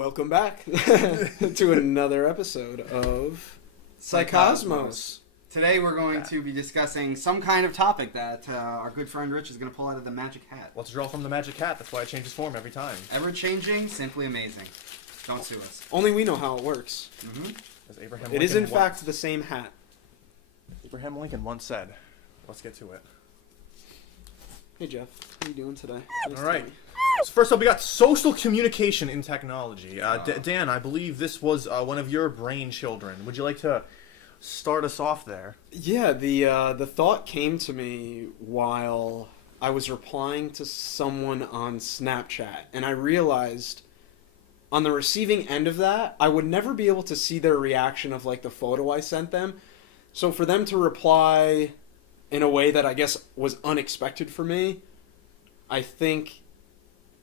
Welcome back to another episode of Psycosmos. Today we're going to be discussing some kind of topic that our good friend Rich is going to pull out of the magic hat. Let's draw from the magic hat. That's why it changes form every time. Ever-changing, simply amazing. Don't sue us. Only we know how it works. Mm-hmm. As Abraham It Lincoln is in fact the same hat. Abraham Lincoln once said. Let's get to it. Hey Jeff, how are you doing today? Nice All right. to meet So first up, we got social communication in technology. Dan, I believe this was one of your brain children. Would you like to start us off there? you. Yeah, the thought came to me while I was replying to someone on Snapchat, and I realized on the receiving end of that, I would never be able to see their reaction of like the photo I sent them. So for them to reply in a way that I guess was unexpected for me, I think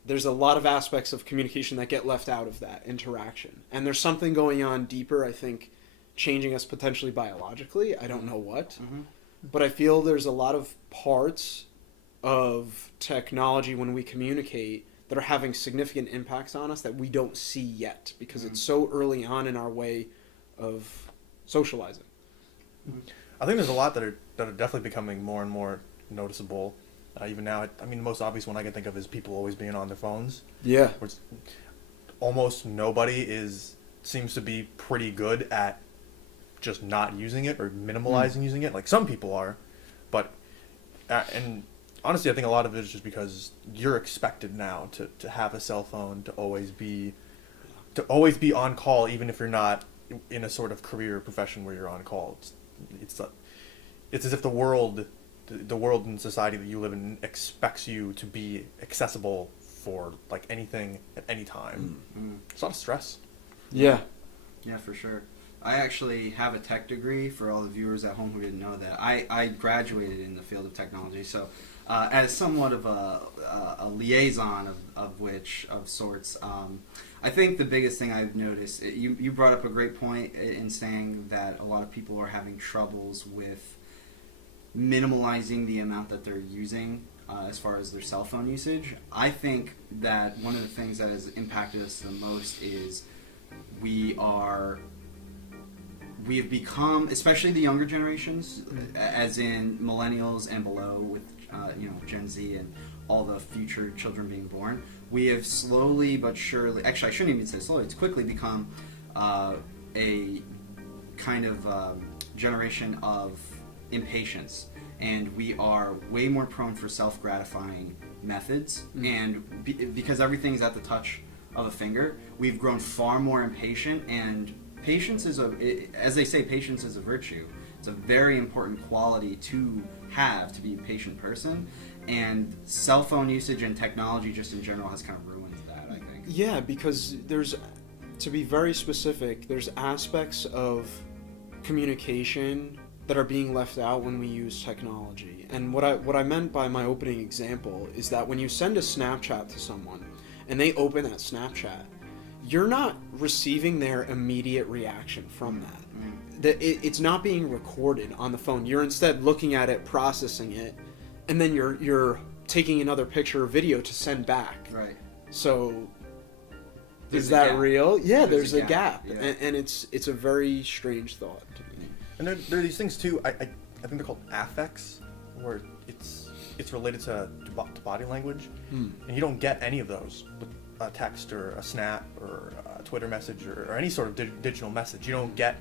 there's a lot of aspects of communication that get left out of that interaction. And there's something going on deeper, I think, changing us potentially biologically. I don't know what. Mm-hmm. But I feel there's a lot of parts of technology when we communicate that are having significant impacts on us that we don't see yet because it's so early on in our way of socializing. I think there's a lot that are definitely becoming more and more noticeable. Even now, I mean, the most obvious one I can think of is people always being on their phones. Yeah. Which almost nobody seems to be pretty good at just not using it or minimalizing using it. Like some people are, but and honestly, I think a lot of it is just because you're expected now to have a cell phone, to always be on call, even if you're not in a sort of career or profession where you're on call. It's as if the world and society that you live in expects you to be accessible for like anything at any time. Mm-hmm. It's a lot of stress. Yeah. Yeah, for sure. I actually have a tech degree for all the viewers at home who didn't know that. I graduated in the field of technology, so as somewhat of a liaison of sorts, I think the biggest thing I've noticed, you brought up a great point in saying that a lot of people are having troubles with minimalizing the amount that they're using as far as their cell phone usage. I think that one of the things that has impacted us the most is we have become, especially the younger generations, as in millennials and below, with Gen Z and all the future children being born. We have slowly but surely, actually I shouldn't even say slowly, it's quickly become a kind of generation of impatience, and we are way more prone for self-gratifying methods, and because everything's at the touch of a finger, we've grown far more impatient, and patience is as they say, patience is a virtue. It's a very important quality to have, to be a patient person, and cell phone usage and technology just in general has kind of ruined that, I think. Yeah, because to be very specific, there's aspects of communication that are being left out when we use technology. And what I meant by my opening example is that when you send a Snapchat to someone and they open that Snapchat, you're not receiving their immediate reaction from that. It's not being recorded on the phone. You're instead looking at it, processing it, and then you're taking another picture or video to send back. Right. So There's is a that gap. there's Yeah, there's a gap. gap. Yeah. And it's a very strange thought to me. And there are these things too. I think they're called affects, where it's related to body language, and you don't get any of those with a text or a snap or a Twitter message or any sort of digital message. You don't get,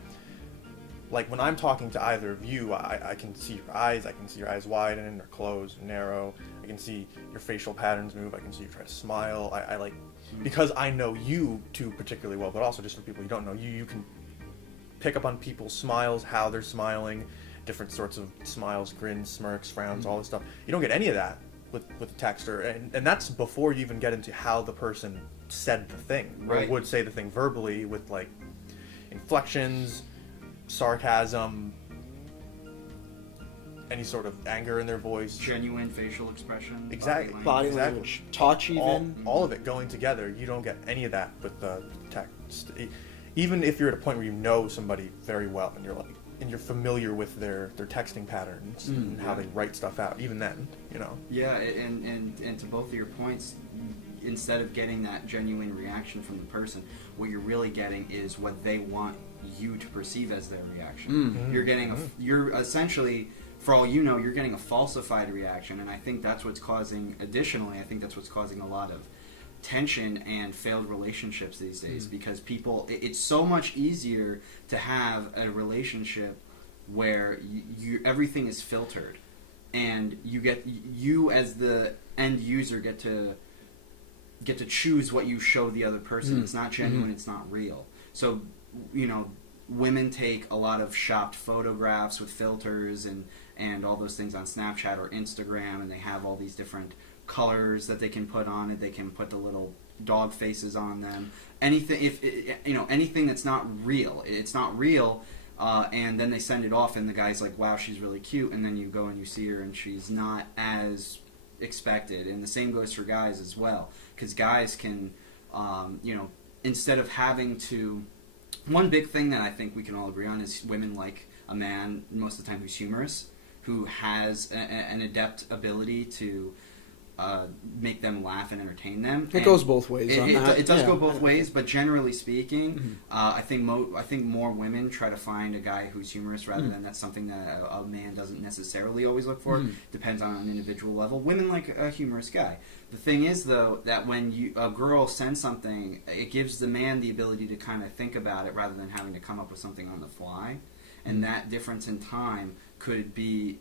like when I'm talking to either of you, I can see your eyes. I can see your eyes widen or close, narrow. I can see your facial patterns move. I can see you try to smile. I like, because I know you two particularly well, but also just for people who don't know you, you can pick up on people's smiles, how they're smiling, different sorts of smiles, grins, smirks, frowns, all this stuff. You don't get any of that with text, and that's before you even get into how the person said the thing, or Right. would say the thing verbally with like inflections, sarcasm, any sort of anger in their voice. Genuine facial expression. Exactly. Body Exactly. language, touch even. All of it going together. You don't get any of that with the text. Even if you're at a point where you know somebody very well and you're familiar with their texting patterns and how they write stuff out, even then, Yeah, and to both of your points, instead of getting that genuine reaction from the person, what you're really getting is what they want you to perceive as their reaction. Mm. You're getting you're essentially, for all you know, you're getting a falsified reaction, and I think that's what's causing. Additionally, I think that's what's causing a lot of tension and failed relationships these days, because people, it's so much easier to have a relationship where you everything is filtered, and you as the end user get to choose what you show the other person. It's not genuine, it's not real. So, you know, women take a lot of shopped photographs with filters and all those things on Snapchat or Instagram, and they have all these different colors that they can put on it. They can put the little dog faces on them. Anything that's not real. It's not real, and then they send it off, and the guy's like, "Wow, she's really cute," and then you go and you see her, and she's not as expected. And the same goes for guys as well, because guys can, instead of having to. One big thing that I think we can all agree on is women like a man most of the time who's humorous, who has an adept ability to make them laugh and entertain them. It goes both ways on that. It does go both ways, but generally speaking, I think more women try to find a guy who's humorous rather than that's something that a man doesn't necessarily always look for. Depends on an individual level. Women like a humorous guy. The thing is, though, that when a girl sends something, it gives the man the ability to kind of think about it rather than having to come up with something on the fly. And that difference in time could be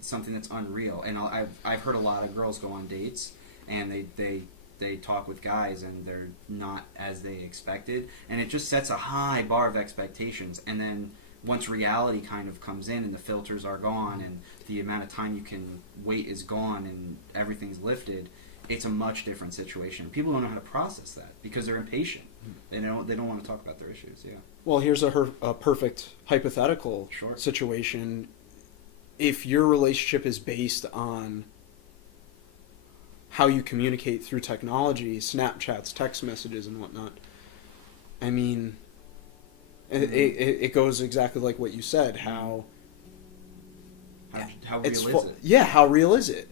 something that's unreal. And I've heard a lot of girls go on dates, and they talk with guys, and they're not as they expected. And it just sets a high bar of expectations. And then once reality kind of comes in and the filters are gone and the amount of time you can wait is gone and everything's lifted, it's a much different situation. People don't know how to process that because they're impatient. They don't want to talk about their issues. Yeah. Well, here's a perfect hypothetical situation. If your relationship is based on how you communicate through technology, Snapchats, text messages, and whatnot, I mean, it goes exactly like what you said. How real is it? Yeah, how real is it?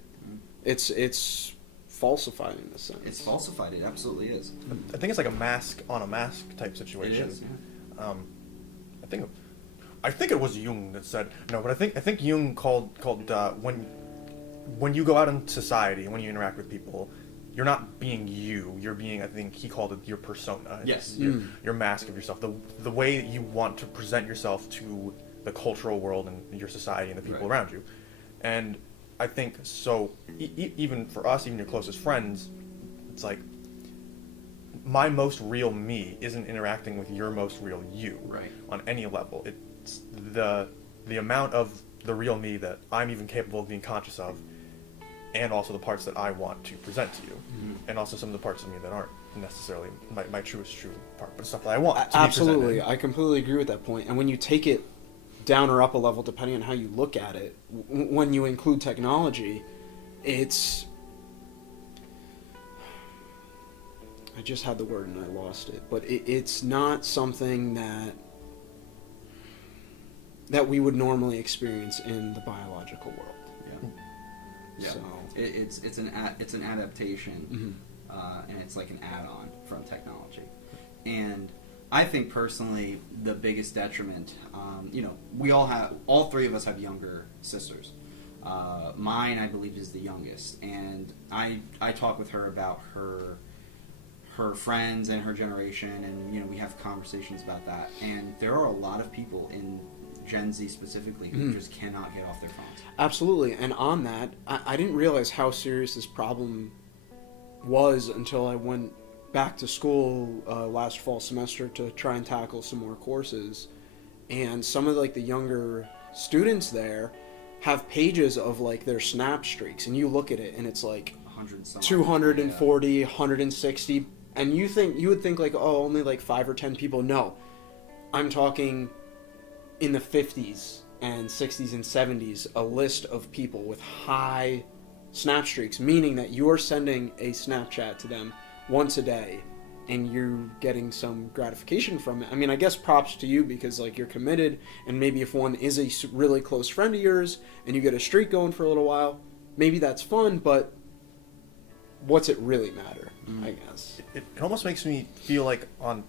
It's falsified in a sense. It's falsified. It absolutely is. I think it's like a mask on a mask type situation. It is. Yeah. I think it was Jung that said no, but I think Jung called when you go out in society, when you interact with people, you're not being you. You're being, I think he called it your persona. Yes. Your mask of yourself. The way that you want to present yourself to the cultural world and your society and the people around you. And I think so. Even for us, even your closest friends, it's like my most real me isn't interacting with your most real you. Right. On any level. It's the amount of the real me that I'm even capable of being conscious of, and also the parts that I want to present to you, and also some of the parts of me that aren't necessarily my truest true part, but stuff that I want to Absolutely. be presented. I completely agree with that point. And when you take it down or up a level, depending on how you look at it, when you include technology, it's... I just had the word and I lost it. But it's not something that we would normally experience in the biological world. Yeah. So. It's an adaptation, and it's like an add-on from technology. And I think personally, the biggest detriment, all three of us have younger sisters. Mine, I believe, is the youngest, and I talk with her about her friends and her generation, and we have conversations about that. And there are a lot of people in Gen Z specifically who just cannot get off their phones. Absolutely. And on that, I didn't realize how serious this problem was until I went back to school last fall semester to try and tackle some more courses. And some of the younger students there have pages of their snap streaks, and you look at it and it's 240, 160, and you would think only 5 or 10 people. No, I'm talking in the 50s and 60s and 70s, a list of people with high snap streaks, meaning that you are sending a Snapchat to them once a day and you're getting some gratification from it. I mean, I guess props to you because you're committed, and maybe if one is a really close friend of yours and you get a streak going for a little while, maybe that's fun, but what's it really matter? I guess. It almost makes me feel like on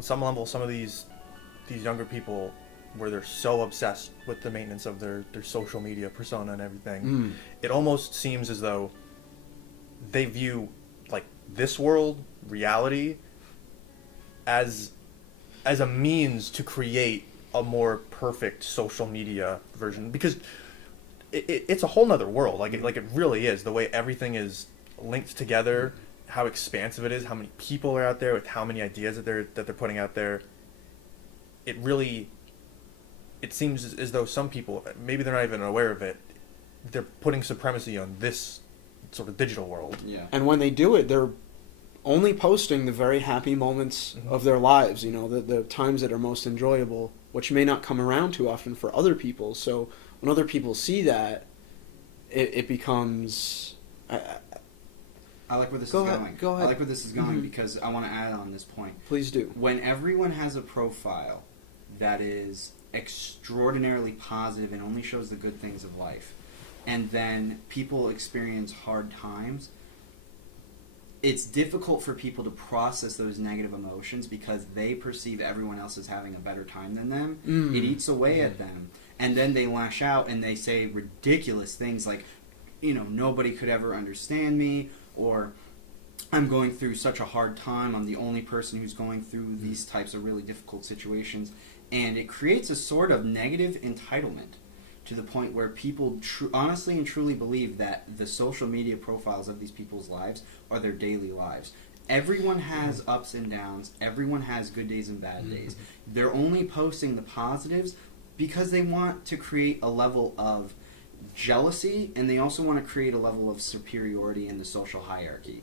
some level, some of these younger people, where they're so obsessed with the maintenance of their social media persona and everything, it almost seems as though they view like this world, reality, as a means to create a more perfect social media version, because it's a whole nother world. Like it really is, the way everything is linked together, how expansive it is, how many people are out there with how many ideas that they're putting out there. It seems as though some people, maybe they're not even aware of it, they're putting supremacy on this sort of digital world. Yeah. And when they do it, they're only posting the very happy moments of their lives, the times that are most enjoyable, which may not come around too often for other people. So when other people see that, it becomes... I like where this Go is ahead, going. go ahead. I like where this is going because I want to add on this point. Please do. When everyone has a profile that is extraordinarily positive and only shows the good things of life, and then people experience hard times, it's difficult for people to process those negative emotions because they perceive everyone else as having a better time than them. It eats away at them. And then they lash out and they say ridiculous things like, nobody could ever understand me, or I'm going through such a hard time, I'm the only person who's going through these types of really difficult situations. And it creates a sort of negative entitlement to the point where people honestly and truly believe that the social media profiles of these people's lives are their daily lives. Everyone has ups and downs. Everyone has good days and bad days. They're only posting the positives because they want to create a level of jealousy, and they also want to create a level of superiority in the social hierarchy.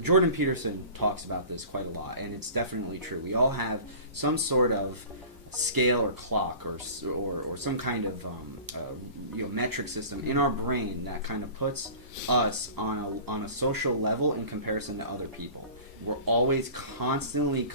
Jordan Peterson talks about this quite a lot, and it's definitely true. We all have some sort of scale or clock or some kind of metric system in our brain that kind of puts us on a social level in comparison to other people. We're always constantly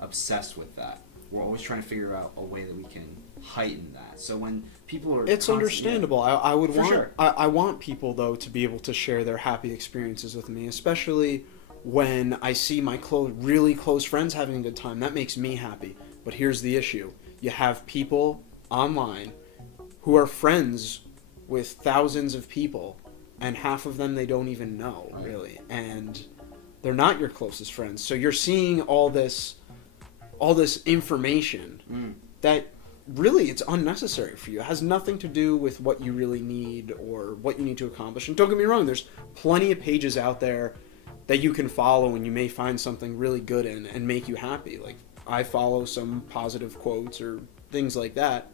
obsessed with that. We're always trying to figure out a way that we can heighten that. So when people are... It's understandable. I would For want... sure. I want people, though, to be able to share their happy experiences with me, especially when I see my really close friends having a good time. That makes me happy. But here's the issue. You have people online who are friends with thousands of people, and half of them they don't even know, really. And they're not your closest friends. So you're seeing all this information that really it's unnecessary for you. It has nothing to do with what you really need or what you need to accomplish. And don't get me wrong, there's plenty of pages out there that you can follow and you may find something really good in and make you happy. Like, I follow some positive quotes or things like that.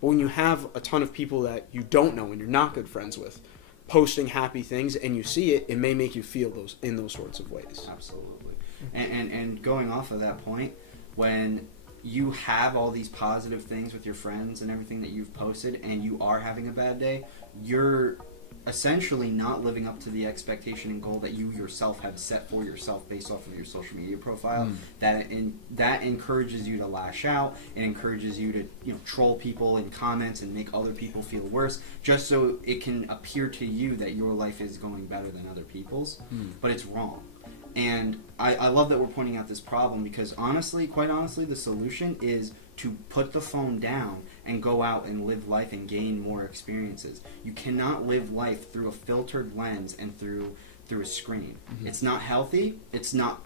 But when you have a ton of people that you don't know and you're not good friends with posting happy things and you see it, it may make you feel those in those sorts of ways. Absolutely. And going off of that point, when you have all these positive things with your friends and everything that you've posted and you are having a bad day, you're essentially not living up to the expectation and goal that you yourself have set for yourself based off of your social media profile. That encourages you to lash out and encourages you to troll people in comments and make other people feel worse just so it can appear to you that your life is going better than other people's. But it's wrong. And I love that we're pointing out this problem because quite honestly, the solution is to put the phone down and go out and live life and gain more experiences. You cannot live life through a filtered lens and through a screen. It's not healthy. It's not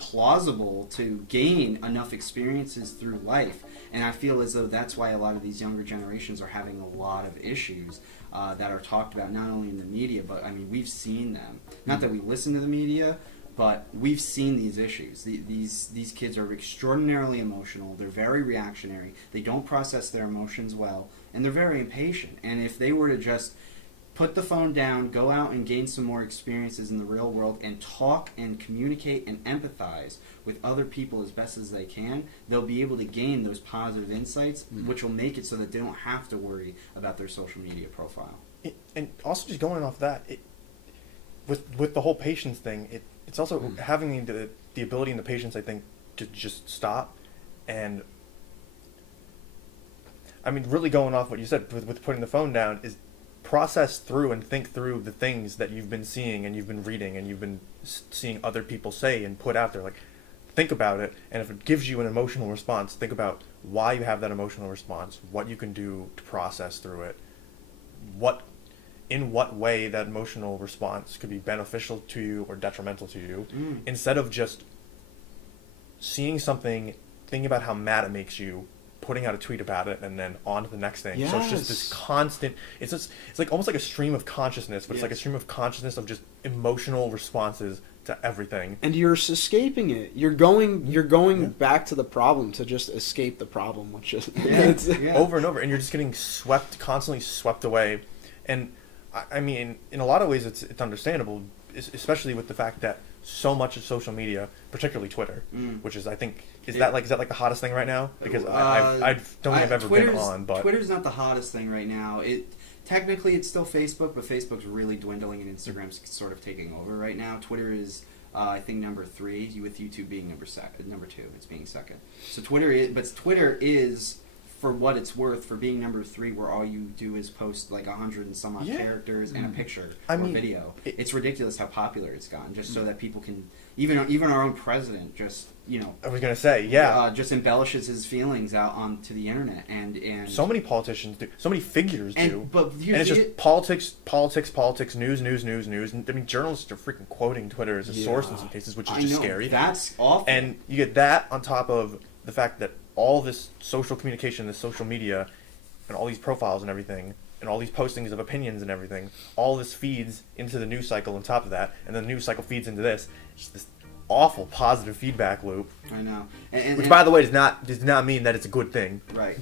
plausible to gain enough experiences through life. And I feel as though that's why a lot of these younger generations are having a lot of issues that are talked about not only in the media, but I mean, we've seen them. Not that we listen to the media, but we've seen these issues. These kids are extraordinarily emotional. They're very reactionary. They don't process their emotions well, and they're very impatient. And if they were to just put the phone down, go out and gain some more experiences in the real world, and talk and communicate and empathize with other people as best as they can, they'll be able to gain those positive insights, which will make it so that they don't have to worry about their social media profile. And also just going off that, with the whole patience thing, it's also having the ability and the patience, I think, to just stop. And I mean, really going off what you said with putting the phone down is process through and think through the things that you've been seeing and you've been reading and you've been seeing other people say and put out there. Like, think about it, and if it gives you an emotional response, think about why you have that emotional response, what you can do to process through it, in what way that emotional response could be beneficial to you or detrimental to you, instead of just seeing something, thinking about how mad it makes you, putting out a tweet about it, and then on to the next thing. Yes. So it's just this constant, it's like almost like a stream of consciousness, but Yes. it's like a stream of consciousness of just emotional responses to everything. And you're escaping it. You're going back to the problem to just escape the problem, which is Over and over, and you're just getting constantly swept away. And I mean, in a lot of ways, it's understandable, especially with the fact that so much of social media, particularly Twitter, which is, I think, is that like the hottest thing right now? Because I don't think I've ever been on, but Twitter's not the hottest thing right now. Technically it's still Facebook, but Facebook's really dwindling and Instagram's sort of taking over right now. Twitter is I think number 3, with YouTube being number 2. It's being second. So Twitter is, for what it's worth, for being number 3, where all you do is post like 100 and some odd characters and a picture or video. It's ridiculous how popular it's gotten, just so that people can, even our own president, just I was gonna say, just embellishes his feelings out onto the internet, and so many politicians do, so many figures do, but and it's just politics, news. And, I mean, journalists are freaking quoting Twitter as a source in some cases, which is just scary. That's awful. And you get that on top of the fact that all this social communication, this social media, and all these profiles and everything, and all these postings of opinions and everything, all this feeds into the news cycle on top of that, and then the news cycle feeds into this. It's just this awful positive feedback loop. I know. Which, by the way, does not mean that it's a good thing. Right.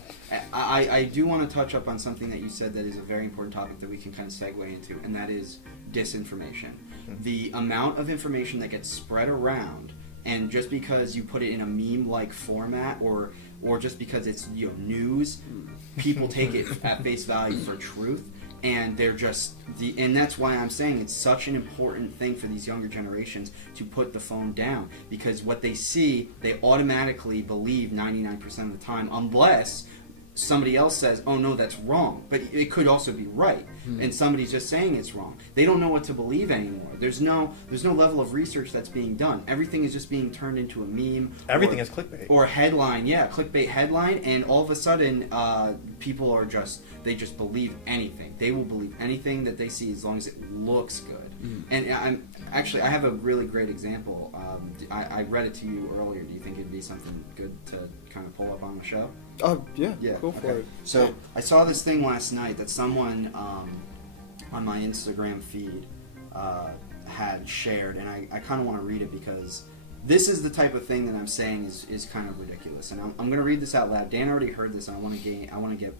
I do want to touch up on something that you said that is a very important topic that we can kind of segue into, and that is disinformation. The amount of information that gets spread around, and just because you put it in a meme-like format, or just because it's news, people take it at face value for truth. And they're and that's why I'm saying it's such an important thing for these younger generations to put the phone down, because what they see, they automatically believe 99% of the time, unless somebody else says, oh no, that's wrong. But it could also be right, and somebody's just saying it's wrong. They don't know what to believe anymore. There's no level of research that's being done. Everything is just being turned into a meme. Everything is clickbait. Or a headline, clickbait headline, and all of a sudden, people are they just believe anything. They will believe anything that they see as long as it looks good. And I have a really great example. I read it to you earlier. Do you think it'd be something good to kind of pull up on the show? Oh yeah, go for it. So I saw this thing last night that someone on my Instagram feed had shared, and I kind of want to read it because this is the type of thing that I'm saying is kind of ridiculous. And I'm going to read this out loud. Dan already heard this, and I want to get.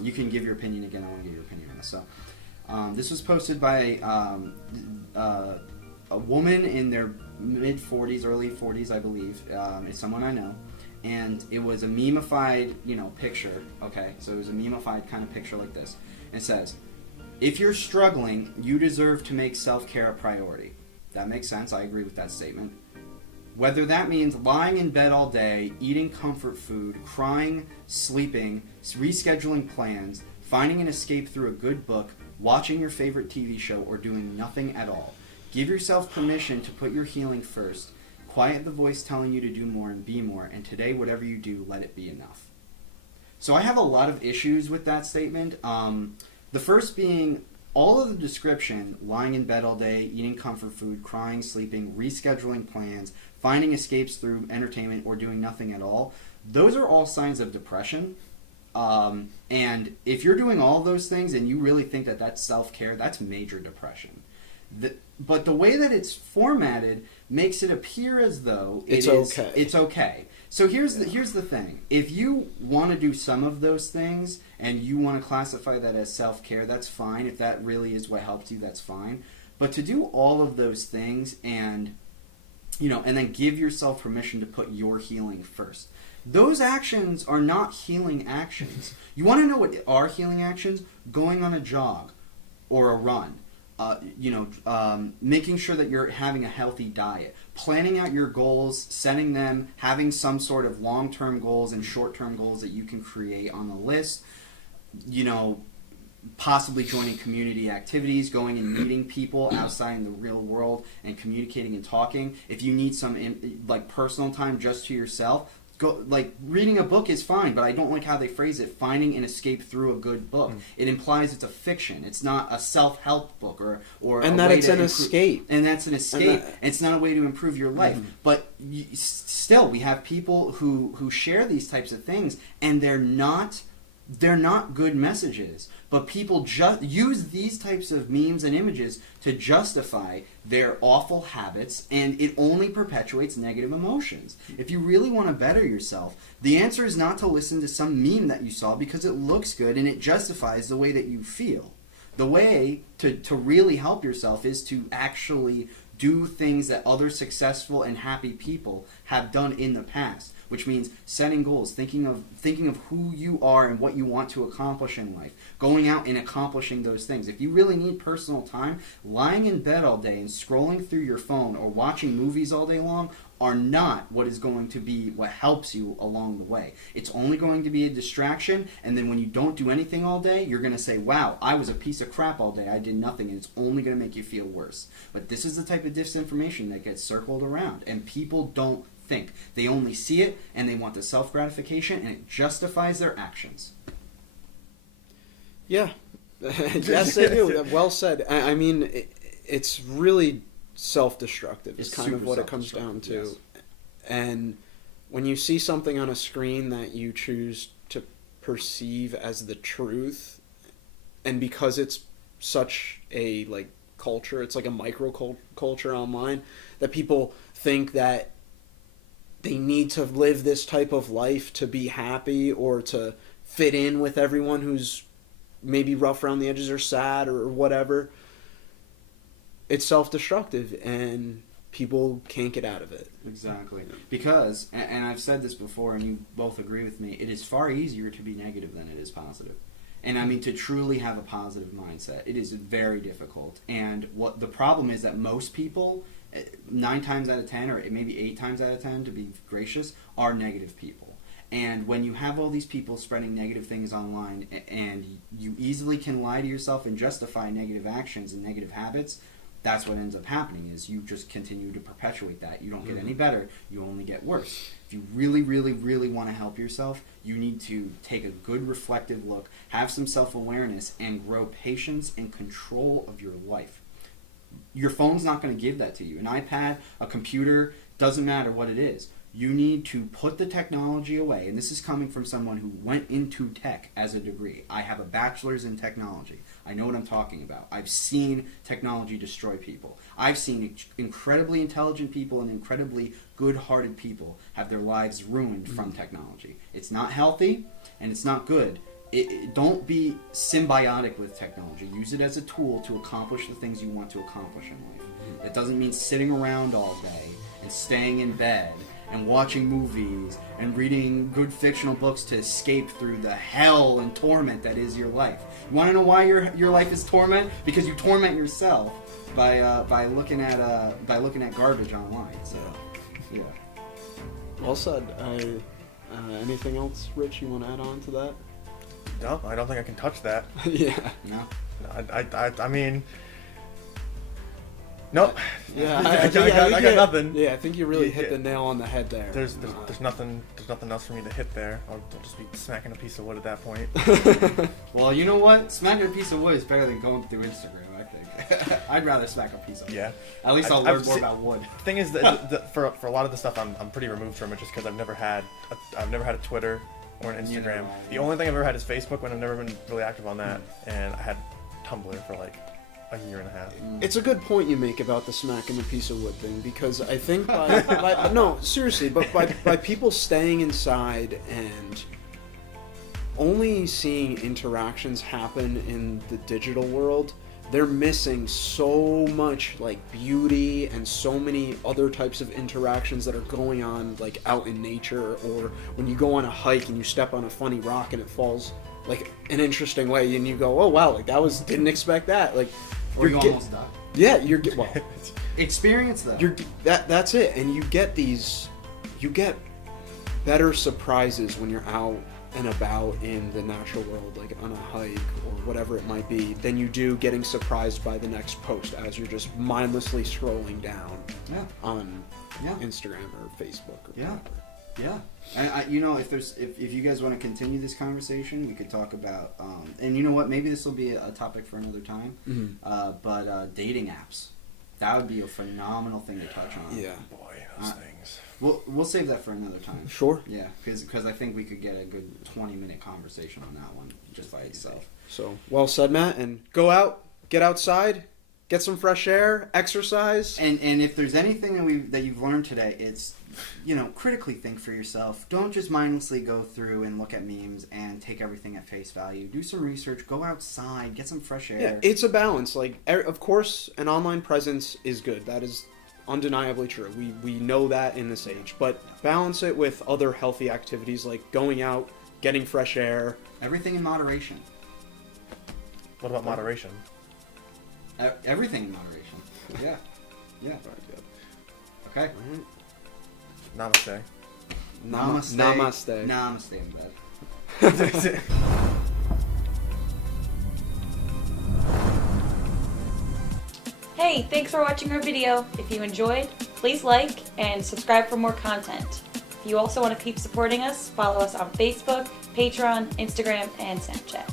You can give your opinion again. I want to get your opinion on this. So this was posted by a woman in their mid 40s, early 40s, I believe. It's someone I know. And it was a meme-ified, picture. Okay, so it was a meme-ified kind of picture like this. And it says, if you're struggling, you deserve to make self-care a priority. That makes sense. I agree with that statement. Whether that means lying in bed all day, eating comfort food, crying, sleeping, rescheduling plans, finding an escape through a good book, watching your favorite TV show, or doing nothing at all. Give yourself permission to put your healing first. Quiet the voice telling you to do more and be more, and today, whatever you do, let it be enough. So I have a lot of issues with that statement. The first being, all of the description, lying in bed all day, eating comfort food, crying, sleeping, rescheduling plans, finding escapes through entertainment, or doing nothing at all, those are all signs of depression. And if you're doing all those things and you really think that that's self-care, that's major depression. But the way that it's formatted makes it appear as though it's okay. So here's the thing. If you want to do some of those things and you want to classify that as self-care, that's fine. If that really is what helps you, that's fine. But to do all of those things and then give yourself permission to put your healing first. Those actions are not healing actions. You want to know what are healing actions? Going on a jog or a run. Making sure that you're having a healthy diet, planning out your goals, setting them, having some sort of long-term goals and short-term goals that you can create on the list, possibly joining community activities, going and meeting people outside in the real world and communicating and talking. If you need some like personal time just to yourself, go, like reading a book is fine, but I don't like how they phrase it, finding an escape through a good book. It implies it's a fiction. It's not a self-help book or and a that way it's to an escape. And that's an escape. And It's not a way to improve your life. But still, we have people who share these types of things, and they're not good messages, but people just use these types of memes and images to justify their awful habits, and it only perpetuates negative emotions. If you really want to better yourself, the answer is not to listen to some meme that you saw because it looks good and it justifies the way that you feel. The way to really help yourself is to actually do things that other successful and happy people have done in the past, which means setting goals, thinking of who you are and what you want to accomplish in life, going out and accomplishing those things. If you really need personal time, lying in bed all day and scrolling through your phone or watching movies all day long are not what is going to be what helps you along the way. It's only going to be a distraction, and then when you don't do anything all day, you're going to say, wow, I was a piece of crap all day, I did nothing, and it's only going to make you feel worse. But this is the type of disinformation that gets circled around, and people don't think. They only see it, and they want the self-gratification, and it justifies their actions. Yeah. Yes, they do. Well said. I mean, it's really self-destructive. It's kind of what it comes down to. Yes. And when you see something on a screen that you choose to perceive as the truth, and because it's such a like culture, it's like a micro culture online, that people think that they need to live this type of life to be happy or to fit in with everyone who's maybe rough around the edges or sad or whatever. It's self-destructive, and people can't get out of it. Exactly. Because, and I've said this before, and you both agree with me, it is far easier to be negative than it is positive. And I mean, to truly have a positive mindset, it is very difficult. And what the problem is that most people, 9 times out of 10, or maybe 8 times out of 10, to be gracious, are negative people. And when you have all these people spreading negative things online, and you easily can lie to yourself and justify negative actions and negative habits, that's what ends up happening, is you just continue to perpetuate that. You don't get any better, you only get worse. If you really, really, really want to help yourself, you need to take a good reflective look, have some self-awareness, and grow patience and control of your life. Your phone's not going to give that to you. An iPad, a computer, doesn't matter what it is. You need to put the technology away, and this is coming from someone who went into tech as a degree. I have a bachelor's in technology. I know what I'm talking about. I've seen technology destroy people. I've seen incredibly intelligent people and incredibly good-hearted people have their lives ruined from technology. It's not healthy, and it's not good. Don't be symbiotic with technology. Use it as a tool to accomplish the things you want to accomplish in life. That doesn't mean sitting around all day and staying in bed and watching movies and reading good fictional books to escape through the hell and torment that is your life. You want to know why your life is torment? Because you torment yourself by looking at garbage online. So, yeah. Well said. Anything else, Rich, you want to add on to that? No, I don't think I can touch that. Yeah. No. I mean, nope. Yeah, I got nothing. Yeah, I think you really hit the nail on the head there. There's nothing else for me to hit there. I'll just be smacking a piece of wood at that point. Well, you know what? Smacking a piece of wood is better than going through Instagram, I think. I'd rather smack a piece of wood. Yeah. At least I'll learn more about wood. Thing is that for a lot of the stuff I'm pretty removed from it, just because I've never had a Twitter or an Instagram. The only thing I've ever had is Facebook, when I've never been really active on that, and I had Tumblr for like a year and a half. It's a good point you make about the smacking the piece of wood thing, because I think no, seriously, but by people staying inside and only seeing interactions happen in the digital world, they're missing so much like beauty and so many other types of interactions that are going on like out in nature, or when you go on a hike and you step on a funny rock and it falls like an interesting way and you go, oh wow, like didn't expect that, like, or you almost died. Yeah, Experience that. That's it, and you get better surprises when you're out and about in the natural world, like on a hike or whatever it might be, than you do getting surprised by the next post as you're just mindlessly scrolling down on Instagram or Facebook or whatever. Yeah, and if you guys want to continue this conversation, we could talk about, and you know what, maybe this will be a topic for another time. But dating apps, that would be a phenomenal thing to touch on. Yeah, boy, those things. We'll save that for another time. Sure. Yeah, because I think we could get a good 20-minute conversation on that one just by itself. So well said, Matt. And go out, get outside. Get some fresh air, exercise. And if there's anything that you've learned today, it's, critically think for yourself. Don't just mindlessly go through and look at memes and take everything at face value. Do some research. Go outside. Get some fresh air. Yeah, it's a balance. Like, of course, an online presence is good. That is undeniably true. We know that in this age. But balance it with other healthy activities like going out, getting fresh air. Everything in moderation. What about moderation? Everything in moderation. Yeah. Okay. Namaste. Namaste. Namaste in bed. Hey, thanks for watching our video. If you enjoyed, please like and subscribe for more content. If you also want to keep supporting us, follow us on Facebook, Patreon, Instagram, and Snapchat.